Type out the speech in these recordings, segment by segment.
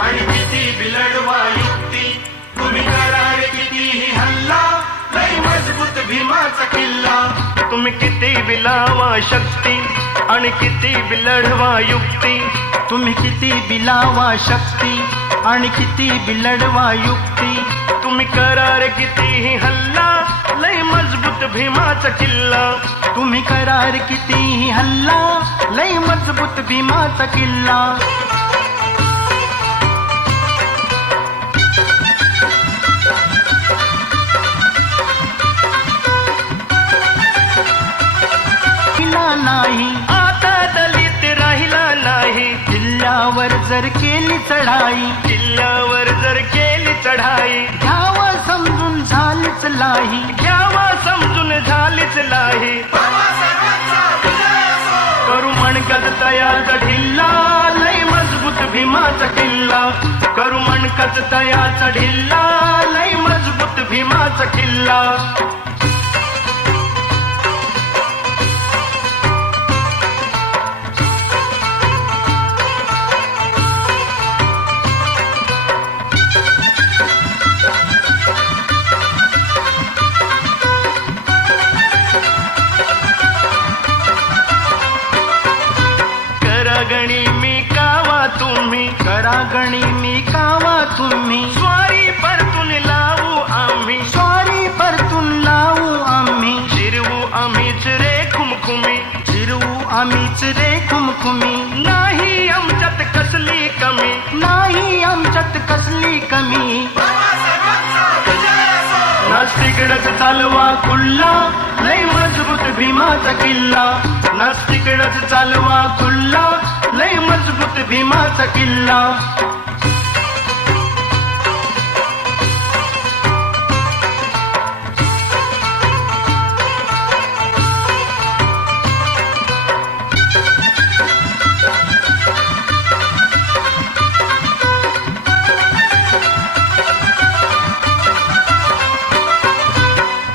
आणि किती बिलडवा युक्ती, तुम्ही करार कितीही हल्ला, लय मजबूत भीमाचा किल्ला. तुम्ही किती बिलावा शक्ती आणि किती बिलढवा युक्ती, तुम्ही किती बिलावा शक्ती आणि किती बिलडवा युक्ती, तुम्ही करार कितीही हल्ला, लय मजबूत भीमाचा किल्ला. तुम्ही करार कितीही हल्ला, लय मजबूत भीमाचा किल्ला. नाही आता दलित राहिला नाही, किल्ल्यावर जर केली चढाई, किल्ल्यावर जर केली चढाई, घ्यावं समजून झालीच लाही, घ्यावा समजून झालीच लाही. करू मणकत तयाचा ढिल्ला, लय मजबूत भीमाचा किल्ला. करू मणकत तयाचा ढिल्ला, लय मजबूत भीमाचा किल्ला. गणी मी कावा तुम्ही, करा गणी मी कावा तुम्ही, स्वारी परतून लावू आम्ही, स्वारी परतून लावू आम्ही, शिरवू आम्हीच रे खुमखुमी, शिरवू आम्हीच रे खुमखुमी. नाही आमच्यात कसली कमी, नाही आमच्यात कसली कमी. नास्तिकडच चालवा कुल्ला, लय मजबूत भीमाचा किल्ला. नास्तिकडच चालवा कुल्ला, लय मजबूत भीमाचा किल्ला.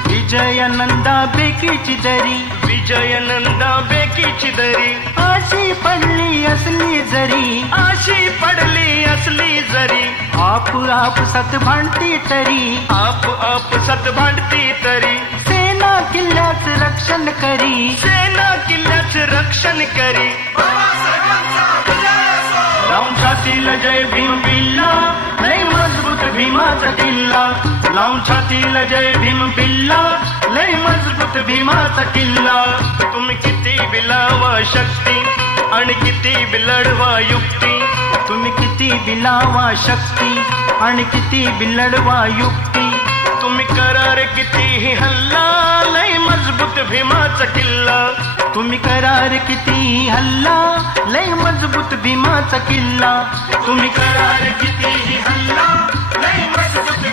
विजयानंदा बेकीची दरी, विजयानंदा बेकीची दरी, अशी पडली असली जरी, अशी पडली असली जरी, आप सत भांडती तरी, आप सत भांडती तरी, सेना किल्ल्याच रक्षण करी, सेना किल्ल्याच रक्षण करी. लावून छातीला जय भीम बिल्ला, लय मजबूत भीमाचा किल्ला. लावून छातीला जय भीम बिल्ला, लय मजबूत भीमाचा किल्ला. तुम्ही किती बिलावा शक्ती आणि किती बिलडवा युक्ती, तुम्ही किती बिलावा शक्ती आणि किती बिलडवा युक्ती, तुम्ही करार कितीही हल्ला, लय मजबूत भीमाचा किल्ला. तुम्ही करार किती हल्ला, लय मजबूत भीमाचा किल्ला. तुम्ही करार कितीही हल्ला, लय मजबूत